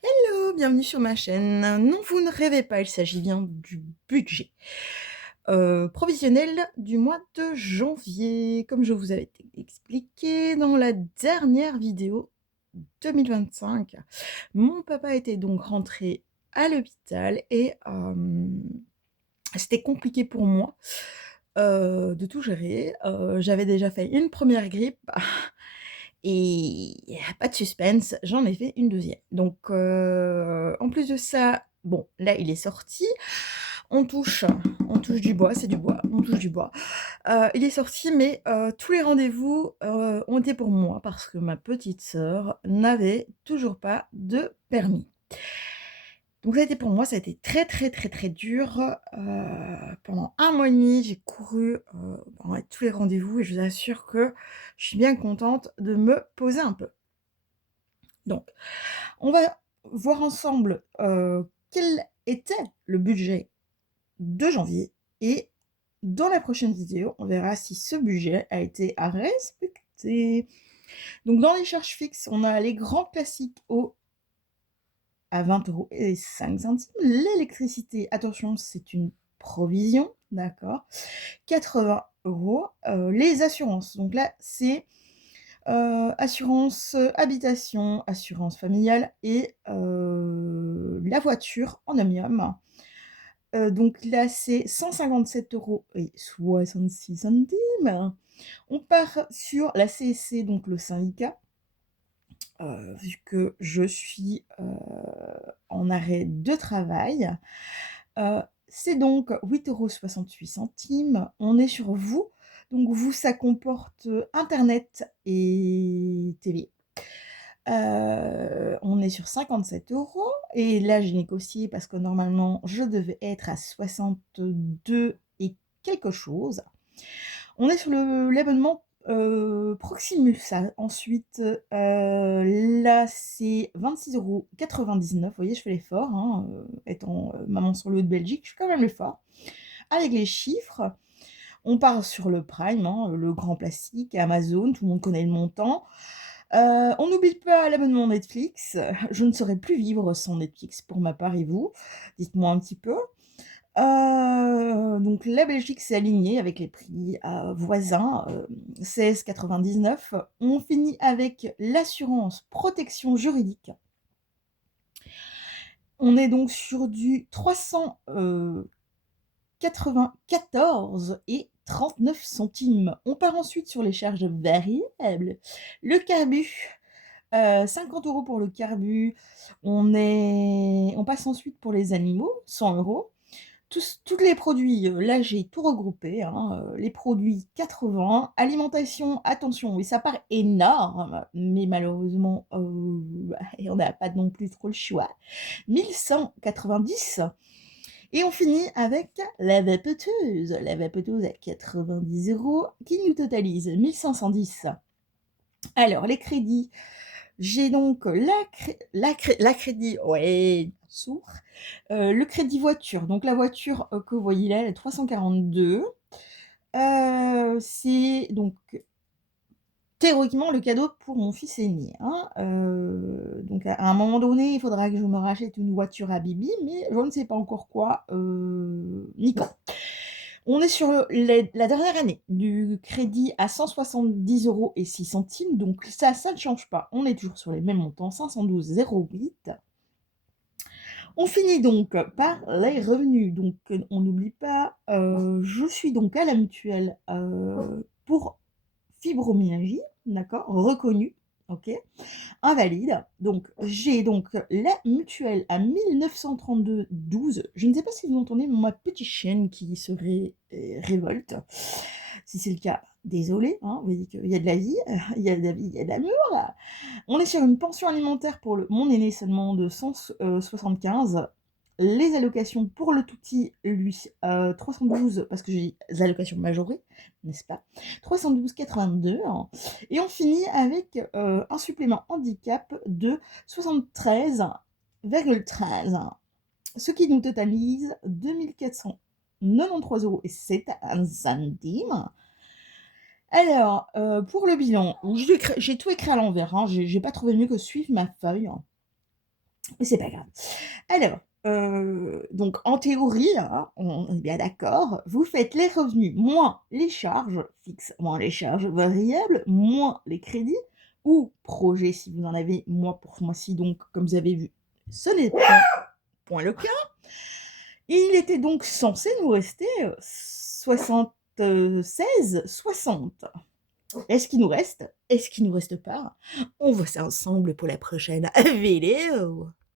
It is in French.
Hello, bienvenue sur ma chaîne. Non, vous ne rêvez pas, il s'agit bien du budget provisionnel du mois de janvier. Comme je vous avais expliqué dans la dernière vidéo 2025, mon papa était donc rentré à l'hôpital et c'était compliqué pour moi de tout gérer. J'avais déjà fait une première grippe et pas de suspense, j'en ai fait une deuxième. Donc en plus de ça, bon, là, il est sorti. On touche on touche du bois, c'est du bois, on touche du bois. Il est sorti, mais tous les rendez-vous, ont été pour moi parce que ma petite sœur n'avait toujours pas de permis. Donc ça a été pour moi, ça a été très, très, très, très dur. Pendant 1 mois et demi, j'ai couru, ouais, tous les rendez-vous et je vous assure que je suis bien contente de me poser un peu. Donc, on va voir ensemble, quel était le budget de janvier et dans la prochaine vidéo, on verra si ce budget a été respecté. Donc dans les charges fixes, on a les grands classiques à 20,05 €. L'électricité, attention, c'est une provision, d'accord, 80 €. Les assurances, donc là, c'est, assurance, habitation, assurance familiale et la voiture en omnium. Donc là, c'est 157,66 €. On part sur la CSC, donc le syndicat, vu que je suis, en arrêt de travail. C'est donc 8,68 €. On est sur vous, donc vous, ça comporte, internet et TV. On est sur 57 € et là, j'ai négocié parce que normalement, je devais être à 62 et quelque chose. On est sur l'abonnement, Proximus. Ensuite, là, c'est 26,99 €. Vous voyez, je fais l'effort, hein, étant, maman sur le haut de Belgique, je fais quand même l'effort. Avec les chiffres, on part sur le Prime, hein, le grand classique, Amazon, tout le monde connaît le montant. On n'oublie pas l'abonnement Netflix. Je ne saurais plus vivre sans Netflix pour ma part et vous? Dites-moi un petit peu. Donc la Belgique s'est alignée avec les prix, voisins, 16,99 €. On finit avec l'assurance protection juridique. On est donc sur du 394,39 €. On part ensuite sur les charges variables. Le carbu, 50 € pour le carbu. On passe ensuite pour les animaux, 100 €. Tous les produits, là j'ai tout regroupé, hein, les produits 80, alimentation, attention, oui ça paraît énorme, mais malheureusement, on n'a pas non plus trop le choix. 1 190 et on finit avec la vapoteuse à 90 € qui nous totalise 1 510. Alors les crédits, j'ai donc la crédit, ouais, sourd. Le crédit voiture, donc la voiture, que vous voyez là, elle est 342. C'est donc théoriquement le cadeau pour mon fils aîné, hein. Donc à un moment donné, il faudra que je me rachète une voiture à bibi, mais je ne sais pas encore quoi, ni quand. On est sur la dernière année du crédit à 170,06 €, donc ça ne change pas. On est toujours sur les mêmes montants, 512,08 €. On finit donc par les revenus. Donc, on n'oublie pas, je suis donc à la mutuelle, pour fibromyalgie, d'accord? Reconnue, OK? Invalide. Donc, j'ai donc la mutuelle à 1 932,12 €. Je ne sais pas si vous entendez ma petite chienne qui se révolte. Si c'est le cas, désolée, hein, vous voyez qu'il y a de la vie, il y a de la vie, il y a de l'amour. On est sur une pension alimentaire pour mon aîné seulement de 175. Les allocations pour le tout petit, lui, 312 parce que j'ai des allocations majorées, n'est-ce pas? 312,82 et on finit avec, un supplément handicap de 73,13 €, ce qui nous totalise 2 493,07 €. Alors, pour le bilan, j'ai tout écrit à l'envers, hein, j'ai pas trouvé mieux que suivre ma feuille. Mais c'est pas grave. Alors, donc en théorie, hein, on est bien d'accord, vous faites les revenus moins les charges fixes, moins les charges variables, moins les crédits ou projets si vous en avez, moi pour ce mois-ci donc comme vous avez vu, ce n'est point le cas. Il était donc censé nous rester, 60. Est-ce qu'il nous reste? Est-ce qu'il nous reste pas? On voit ça ensemble pour la prochaine vidéo.